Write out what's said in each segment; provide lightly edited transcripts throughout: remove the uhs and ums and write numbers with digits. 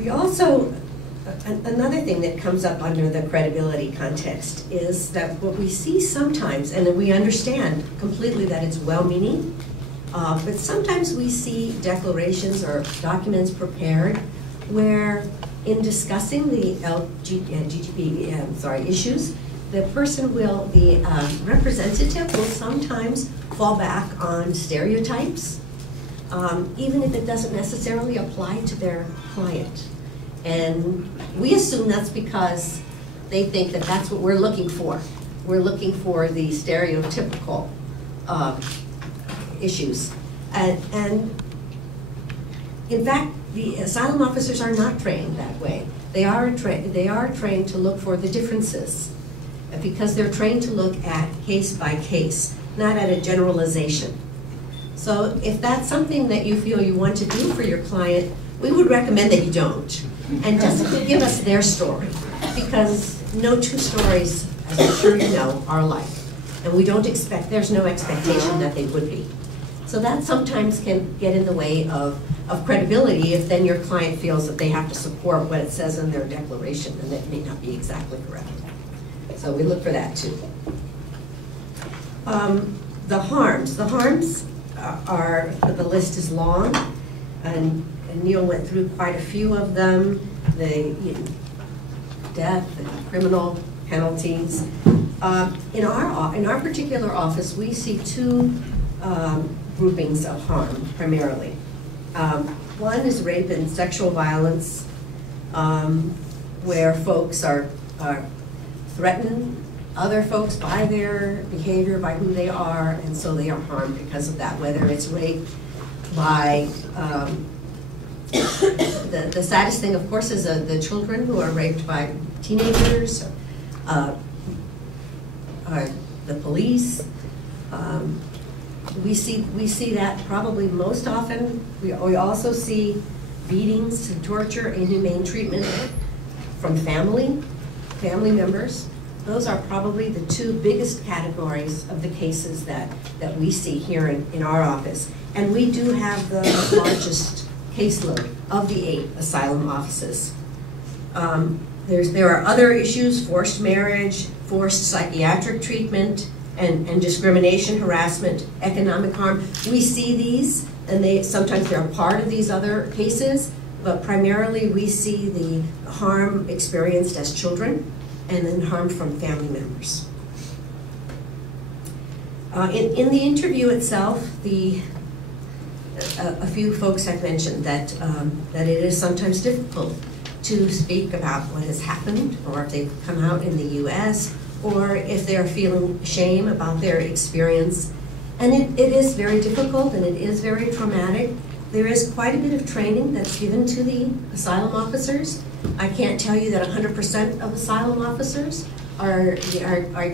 We also, another thing that comes up under the credibility context is that what we see sometimes, and we understand completely that it's well-meaning, but sometimes we see declarations or documents prepared where in discussing the LGBTI issues, the representative will sometimes fall back on stereotypes, even if it doesn't necessarily apply to their client. And we assume that's because they think that that's what we're looking for. We're looking for the stereotypical issues. And in fact, the asylum officers are not trained that way. They are trained to look for the differences, because they're trained to look at case by case, not at a generalization. So if that's something that you feel you want to do for your client, we would recommend that you don't. And just give us their story, because no two stories, as I'm sure you know, are alike. And we don't expect, there's no expectation that they would be. So that sometimes can get in the way of credibility if then your client feels that they have to support what it says in their declaration, and that may not be exactly correct. So we look for that too. The harms are, the list is long, and Neil went through quite a few of them. The death and criminal penalties. In our particular office, we see two groupings of harm primarily. One is rape and sexual violence, where folks are threaten other folks by their behavior, by who they are, and so they are harmed because of that, whether it's rape by, the saddest thing, of course, is the children who are raped by teenagers, the police. We see that probably most often. We also see beatings, torture, inhumane treatment from family members. Those are probably the two biggest categories of the cases that we see here in our office. And we do have the largest caseload of the 8 asylum offices. There are other issues: forced marriage, forced psychiatric treatment, and discrimination, harassment, economic harm. We see these, and sometimes they're a part of these other cases, but primarily we see the harm experienced as children, and then harm from family members. In the interview itself, a few folks have mentioned that it is sometimes difficult to speak about what has happened, or if they've come out in the U.S., or if they're feeling shame about their experience. And it is very difficult, and it is very traumatic. There is quite a bit of training that's given to the asylum officers. I can't tell you that 100% of asylum officers are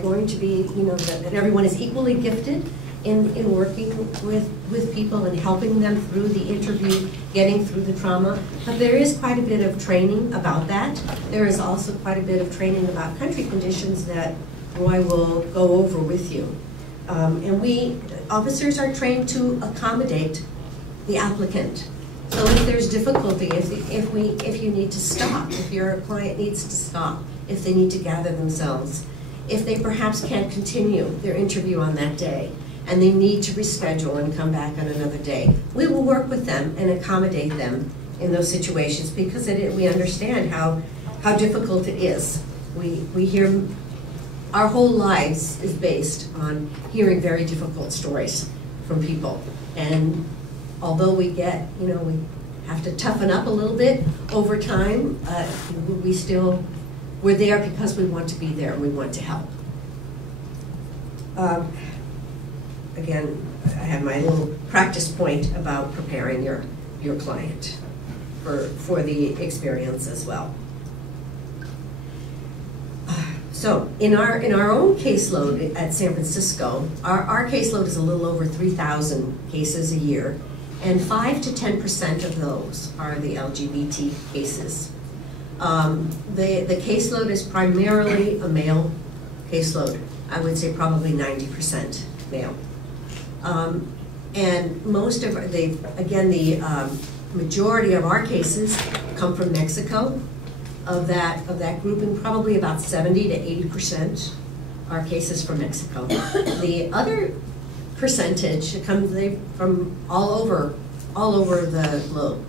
going to be, that everyone is equally gifted in working with people and helping them through the interview, getting through the trauma. But there is quite a bit of training about that. There is also quite a bit of training about country conditions that Roy will go over with you. And officers are trained to accommodate the applicant. So if there's difficulty, if you need to stop, if your client needs to stop, if they need to gather themselves, if they perhaps can't continue their interview on that day, and they need to reschedule and come back on another day, we will work with them and accommodate them in those situations, because we understand how difficult it is. We hear, our whole lives is based on hearing very difficult stories from people. And although we get, we have to toughen up a little bit over time, we're there because we want to be there and we want to help. Again, I have my little practice point about preparing your client for the experience as well. So in our own caseload at San Francisco, our caseload is a little over 3,000 cases a year, and 5 to 10% of those are the LGBT cases. The caseload is primarily a male caseload. I would say probably 90% male. And most of the majority of our cases come from Mexico. Of that grouping, probably about 70 to 80% are cases from Mexico. The other percentage comes from all over the globe.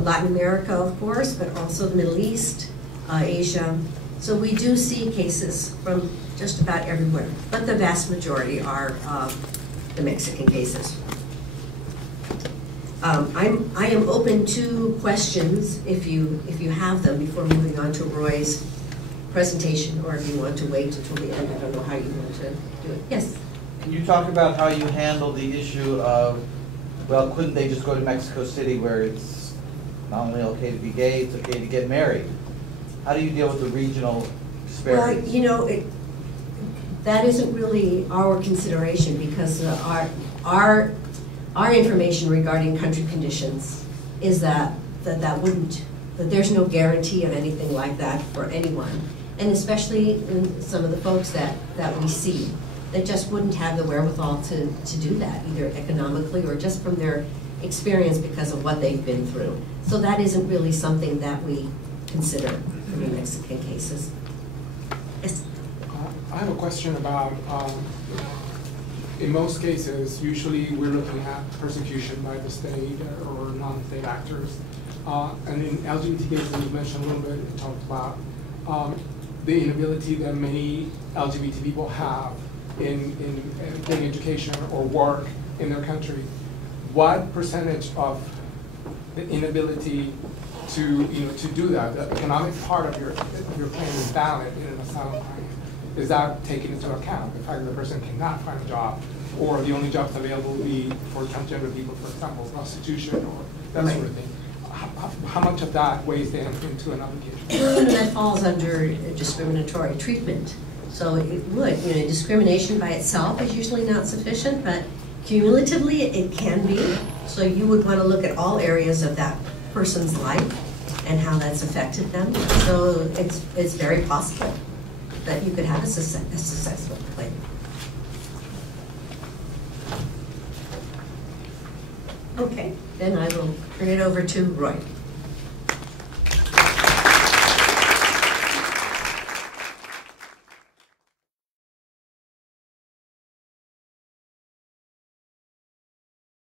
Latin America, of course, but also the Middle East, Asia. So we do see cases from just about everywhere, but the vast majority are the Mexican cases. I am open to questions if you have them before moving on to Roy's presentation, or if you want to wait until the end. I don't know how you want to do it. Yes? Can you talk about how you handle the issue of, well, couldn't they just go to Mexico City where it's not only okay to be gay, it's okay to get married? How do you deal with the regional disparities? Well, you know, that isn't really our consideration, because our information regarding country conditions is that there's no guarantee of anything like that for anyone, and especially in some of the folks that we see that just wouldn't have the wherewithal to do that, either economically or just from their experience because of what they've been through. So that isn't really something that we consider for the Mexican cases. Yes? I have a question about, in most cases, usually we're looking at persecution by the state or non-state actors. And in LGBT cases, you mentioned a little bit, you talked about the inability that many LGBT people have in getting education or work in their country. What percentage of the inability to do that, the economic part of your claim is valid in an asylum claim? Is that taken into account? The fact that the person cannot find a job, or the only jobs available will be for transgender people, for example, prostitution or that sort of thing. How much of that weighs into an application? That falls under discriminatory treatment. So it would, discrimination by itself is usually not sufficient, but cumulatively it can be. So you would want to look at all areas of that person's life and how that's affected them. So it's very possible that you could have a successful claim. Okay, then I will turn it over to Roy.